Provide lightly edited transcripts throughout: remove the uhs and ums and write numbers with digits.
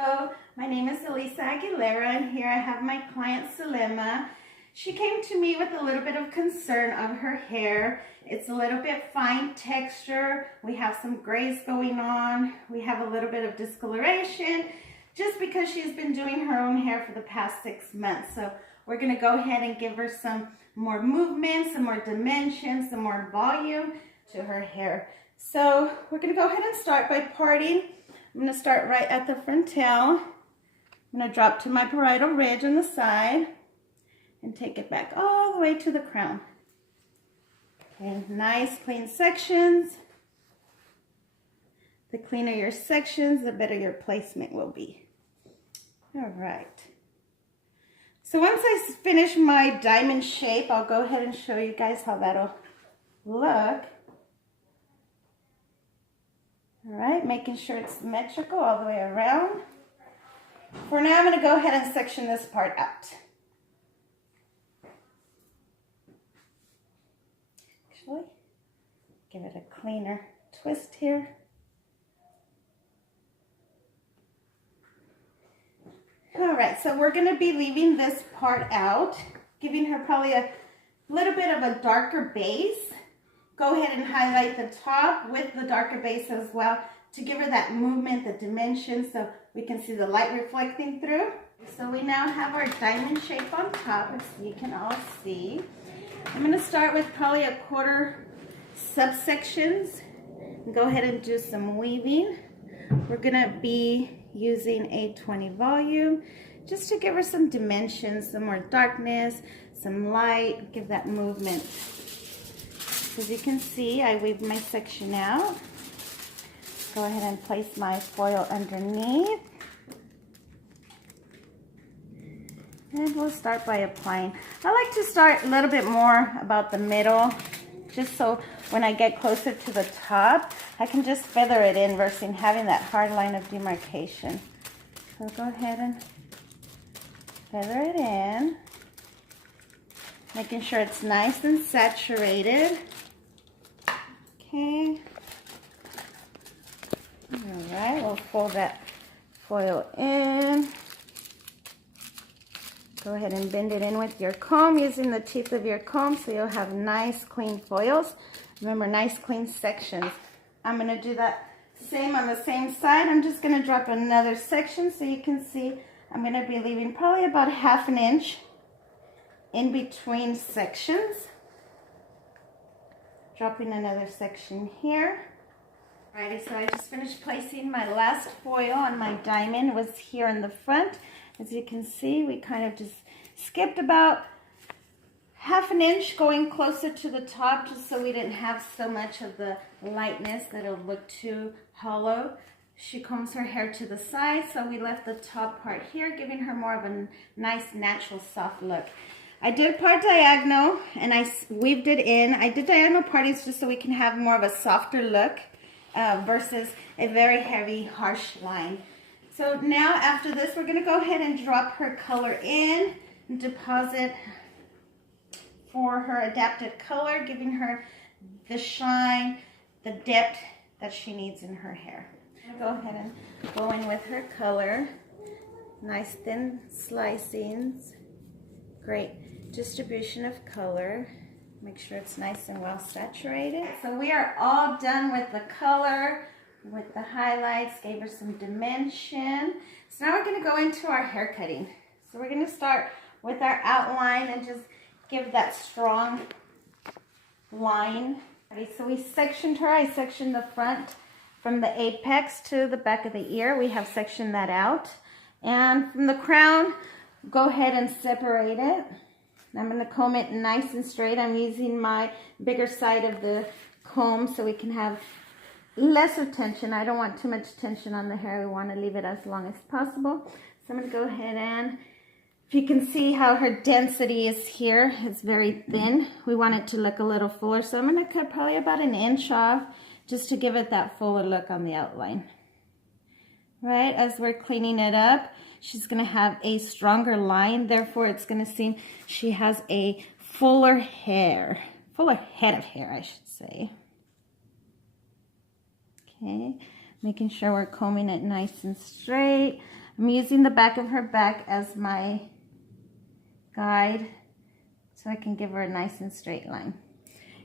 Hello, my name is Elisa Aguilera, and here I have my client Selema. She came to me with a little bit of concern of her hair. It's a little bit fine texture. We have some grays going on. We have a little bit of discoloration just because she's been doing her own hair for the past 6 months. So we're going to go ahead and give her some more movement, some more dimension, some more volume to her hair. So we're going to go ahead and start by parting. I'm going to start right at the frontal. I'm going to drop to my parietal ridge on the side and take it back all the way to the crown. And nice clean sections. The cleaner your sections, the better your placement will be. All right. So once I finish my diamond shape, I'll go ahead and show you guys how that'll look. All right, making sure it's symmetrical all the way around. For now, I'm going to go ahead and section this part out. Actually, give it a cleaner twist here. All right, so we're going to be leaving this part out, giving her probably a little bit of a darker base. Go ahead and highlight the top with the darker base as well to give her that movement, the dimension, so we can see the light reflecting through. So we now have our diamond shape on top, as you can all see. I'm going to start with probably a quarter subsections and go ahead and do some weaving. We're going to be using a 20 volume just to give her some dimensions, some more darkness, some light, give that movement. As you can see, I weaved my section out. Go ahead and place my foil underneath. And we'll start by applying. I like to start a little bit more about the middle, just so when I get closer to the top, I can just feather it in versus having that hard line of demarcation. So go ahead and feather it in, making sure it's nice and saturated. Okay. All right, we'll fold that foil in. Go ahead and bend it in with your comb using the teeth of your comb so you'll have nice clean foils. Remember, nice clean sections. I'm going to do that same on the same side. I'm just going to drop another section so you can see I'm going to be leaving probably about 1/2 inch in between sections. Dropping another section here. Alrighty, so I just finished placing my last foil on my diamond. It was here in the front. As you can see, we kind of just skipped about 1/2 inch going closer to the top just so we didn't have so much of the lightness that it'll look too hollow. She combs her hair to the side, so we left the top part here, giving her more of a nice, natural, soft look. I did part diagonal and I weaved it in. I did diagonal partings just so we can have more of a softer look versus a very heavy, harsh line. So now after this, we're going to go ahead and drop her color in and deposit for her adapted color, giving her the shine, the depth that she needs in her hair. Go ahead and go in with her color. Nice thin slicings. Great distribution of color. Make sure it's nice and well saturated. So we are all done with the color, with the highlights, gave her some dimension. So now we're going to go into our hair cutting. So we're going to start with our outline and just give that strong line. Okay, so we sectioned her. I sectioned the front from the apex to the back of the ear. We have sectioned that out. And from the crown, go ahead and separate it. I'm going to comb it nice and straight. I'm using my bigger side of the comb so we can have lesser tension. I don't want too much tension on the hair. We want to leave it as long as possible. So I'm going to go ahead and, if you can see how her density is here, it's very thin. We want it to look a little fuller. So I'm going to cut probably about 1 inch off just to give it that fuller look on the outline. Right, as we're cleaning it up, she's going to have a stronger line. Therefore, it's going to seem she has a fuller head of hair, I should say. Okay, making sure we're combing it nice and straight. I'm using the back of her back as my guide so I can give her a nice and straight line.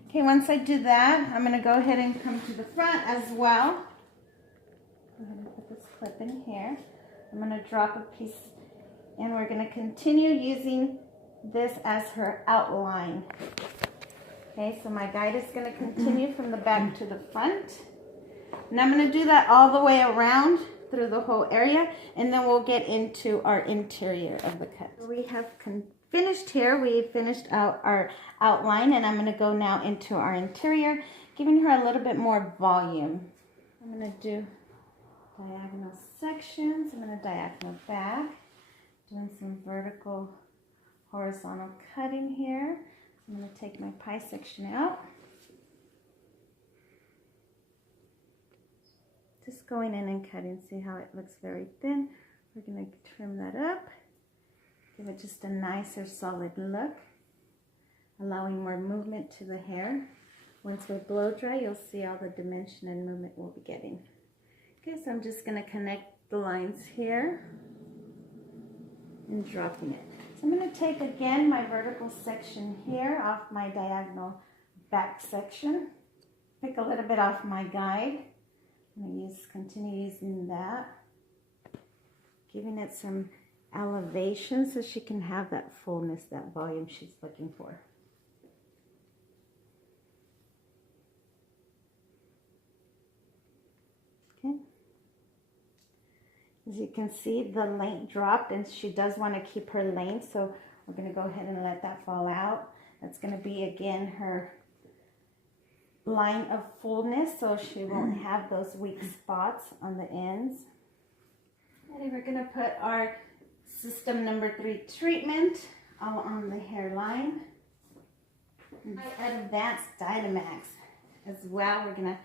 Okay, once I do that, I'm going to go ahead and come to the front as well. Go ahead and put this clip in here. I'm going to drop a piece, and we're going to continue using this as her outline. Okay, so my guide is going to continue from the back to the front. And I'm going to do that all the way around through the whole area, and then we'll get into our interior of the cut. We have finished here. We finished out our outline, and I'm going to go now into our interior, giving her a little bit more volume. I'm going to do diagonal sections. I'm going to diagonal back, doing some vertical, horizontal cutting here. I'm going to take my pie section out. Just going in and cutting. See how it looks very thin? We're going to trim that up. Give it just a nicer, solid look, allowing more movement to the hair. Once we blow dry, you'll see all the dimension and movement we'll be getting. Okay, so I'm just going to connect the lines here and dropping it. So I'm going to take again my vertical section here off my diagonal back section. Pick a little bit off my guide. I'm going to continue using that, giving it some elevation so she can have that fullness, that volume she's looking for. Okay. As you can see, the length dropped, and she does want to keep her length, so we're going to go ahead and let that fall out. That's going to be, again, her line of fullness, so she won't have those weak spots on the ends. And we're going to put our system number 3 treatment all on the hairline. My advanced Dynamax as well. We're going to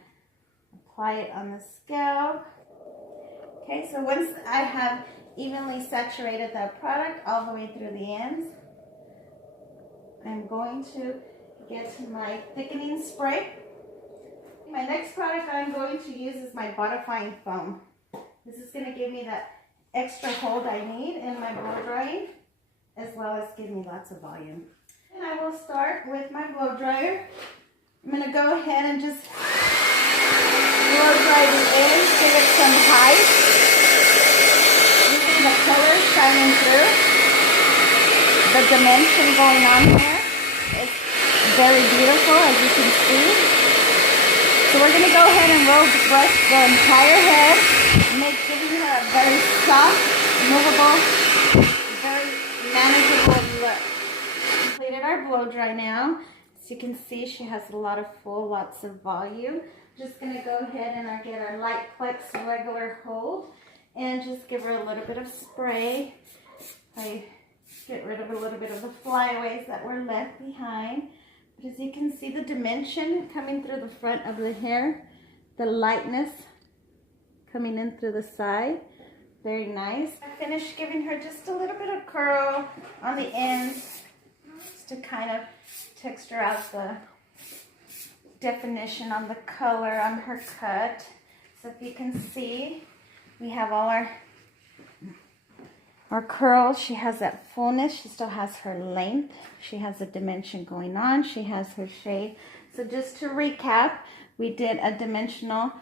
apply it on the scalp. Okay, so once I have evenly saturated that product all the way through the ends, I'm going to get my thickening spray. My next product I'm going to use is my bodifying foam. This is going to give me that extra hold I need in my blow drying, as well as give me lots of volume. And I will start with my blow dryer. I'm going to go ahead and just blow dry the ends, give it some height. Using the color shining through. The dimension going on here is very beautiful, as you can see. So we're going to go ahead and roll the brush the entire head, giving her a very soft, movable, very manageable look. Completed our blow dry now. As you can see, she has a lot of lots of volume. Just going to go ahead and get our Light Plex regular hold and just give her a little bit of spray. I get rid of a little bit of the flyaways that were left behind. But as you can see, the dimension coming through the front of the hair, the lightness coming in through the side, very nice. I finished giving her just a little bit of curl on the ends, just to kind of texture out the definition on the color on her cut. So if you can see, we have all our curls. She has that fullness. She still has her length. She has a dimension going on. She has her shade. So just to recap, we did a dimensional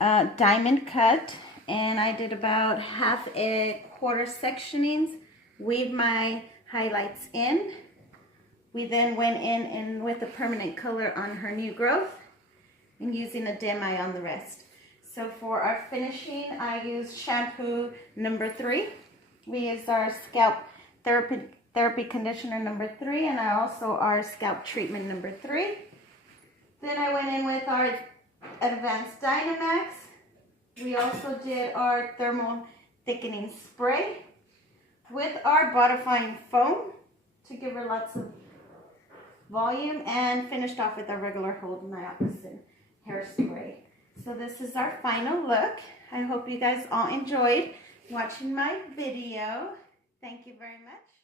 diamond cut, and I did about 1/2 quarter sectionings, weaved my highlights in. We then went in with a permanent color on her new growth and using a demi on the rest. So for our finishing, I used shampoo number 3. We used our scalp therapy conditioner number 3, and also our scalp treatment number 3. Then I went in with our advanced Dynamax. We also did our thermal thickening spray with our bodifying foam to give her lots of volume, and finished off with our regular hold Nioxion hairspray. So this is our final look. I hope you guys all enjoyed watching my video. Thank you very much.